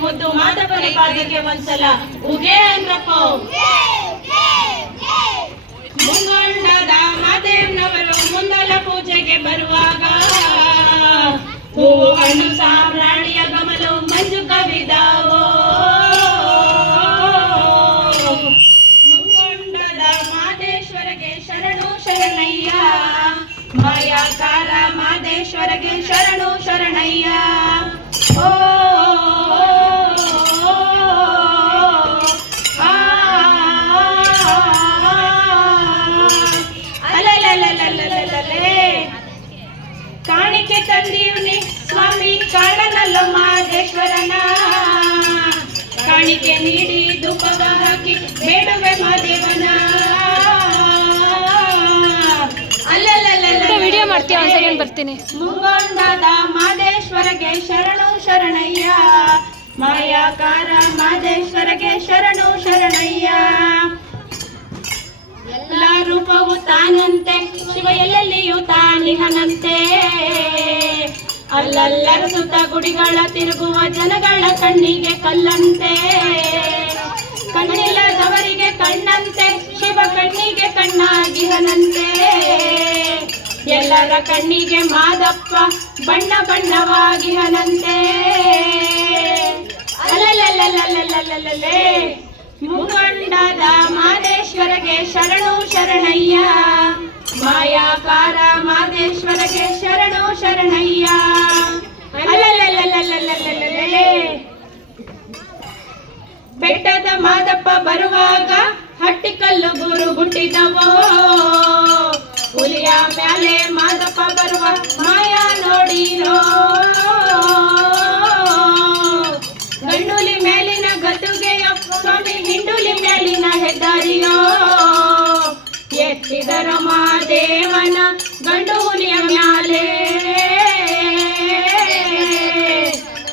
ಮುದ್ದು ಮಾಧವನ ಪಾದಕ್ಕೆ ಒಂದ್ಸಲ. ಉಗೆ ಅಂದ್ರಪ್ಪ. ಮುಂಗೊಂಡದ ಮಾದೇವ್ನವರು ಮುಂದಲ ಪೂಜೆಗೆ ಬರುವಾಗ ಹೂವನ್ನು ಹಣ್ಣು ಸಾಮ್ರಾಣಿಯ ಗಮಲು ಮಂಜು ಕವಿದಾವೋ ಮುಂಗೊಂಡದ ಮಾದೇಶ್ವರಗೆ ಶರಣು ಶರಣಯ್ಯ. ಮಾಯಾಕಾರ ಮಾದೇಶ್ವರಗೆ ಶರಣು ಶರಣಯ್ಯ. ಓ ಕಾಣಿಕೆ ನೀಡಿ ಧೂಪದ ಹಾಕಿ ಬೇಡುವೆ ಮಾದೇವನ ಅಲ್ಲಲ್ಲಲ್ಲ ವಿಡಿಯೋ ಮಾಡ್ತೀವಿ ಸೆಕೆಂಡ್ ಬರ್ತೀನಿ ಮುಂಗೊಂಡದ ಮಾದೇಶ್ವರಗೆ ಶರಣು ಶರಣಯ್ಯ ಮಾಯಾಕಾರ ಮಾದೇಶ್ವರಗೆ ಶರಣು ಶರಣಯ್ಯ ಎಲ್ಲ ರೂಪವು ತಾನಂತೆ ಶಿವ ಎಲ್ಲೆಲ್ಲಿಯೂ ತಾನಿಹನಂತೆ ಅಲ್ಲಲ್ಲರ ಸುತ್ತ ಗುಡಿಗಳ ತಿರುಗುವ ಜನಗಳ ಕಣ್ಣಿಗೆ ಕಲ್ಲಂತೆ. ಕಣ್ಣಿಲ್ಲದವರಿಗೆ ಕಣ್ಣಂತೆ, ಶಿವ ಕಣ್ಣಿಗೆ ಕಣ್ಣಾಗಿರನಂತೆ ಎಲ್ಲರ ಕಣ್ಣಿಗೆ ಮಾದಪ್ಪ, ಬಣ್ಣ ಬಣ್ಣವಾಗಿರನಂತೆ ಅಲ್ಲಲ್ಲಲ್ಲಲ್ಲಲ್ಲಲ್ಲೇ ಮುಖಂಡದ ಮಾದೇಶ್ವರಗೆ ಶರಣು ಶರಣಯ್ಯ. ಮಾಯಾಕಾರ ಮಾದೇಶ್ವರ ಬೆಟ್ಟದ ಮಾದಪ್ಪ ಬರುವಾಗ ಹಟ್ಟಿಕಲ್ಲು ಗುರು ಗುಟ್ಟಿದವೋ? ಹುಲಿಯ ಮ್ಯಾಲೆ ಮಾದಪ್ಪ ಬರುವ ಮಾಯಾ ನೋಡಿರೋ? ಗಂಡುಲಿ ಮೇಲಿನ ಗದ್ದುಗೆಯೋ ಸ್ವಾಮಿ ಹಿಂಡುಲಿ ಮೇಲಿನ ಹೆದ್ದಾರಿಯೋ? ಎತ್ತಿದರ ಮಾದೇವನ ಗಂಡು ಹುಲಿಯ ಮ್ಯಾಲೆ?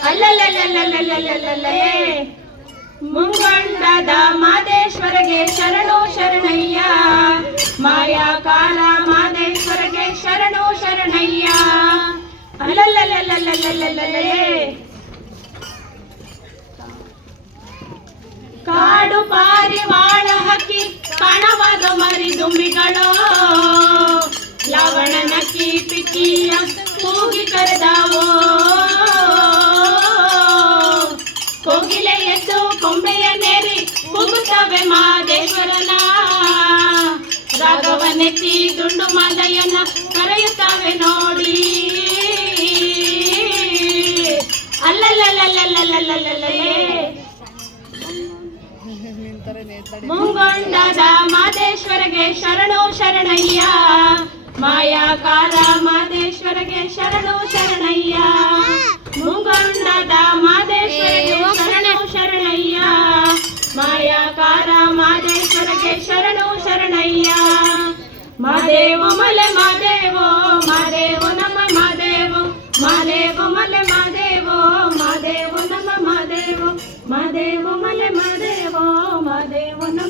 ಅಲ್ಲಲ್ಲಲ್ಲಲ್ಲಲ್ಲಲ್ಲಲ್ಲೇ ಮುಂಗೊಂಡದ ಮಾದೇಶ್ವರಗೆ ಶರಣು ಶರಣಯ್ಯ. ಮಾಯಾಕಾರ ಮಾದೇಶ್ವರಗೆ ಶರಣು ಶರಣಯ್ಯ. ಅಲ್ಲಲ್ಲಲ್ಲಲ್ಲಲ್ಲಲ್ಲಲ್ಲೇ ಕಾಡು ಪಾರಿವಾಳ ಹಕ್ಕಿ ಕಣವಾದ ಮರಿ ದುಂಬಿಗಳು ಲವಣ ನಕ್ಕಿ ಪಿಕ್ಕಿಯ ಕೂಗಿ ಕರೆದಾವೋ. ರಾಗವನೆತ್ತಿ ದುಂಡು ಮಾದಯ್ಯನ ಕರೆಯುತ್ತವೆ ನೋಡಿ. ಮುಂಗೊಂಡದ ಮಾದೇಶ್ವರಗೆ ಶರಣು ಶರಣಯ್ಯ ಮಾಯಾಕಾರ ಮಾದೇಶ್ವರಗೆ ಶರಣು ಶರಣಯ್ಯ ಮುಂಗೊಂಡದ మాదేవో మలె మాదేవో మాదేవో నమ మాదేవో మాదేవో మలె మాదేవో మాదేవో నమ మాదేవో మాదేవో మలె మాదేవో మాదేవో నమ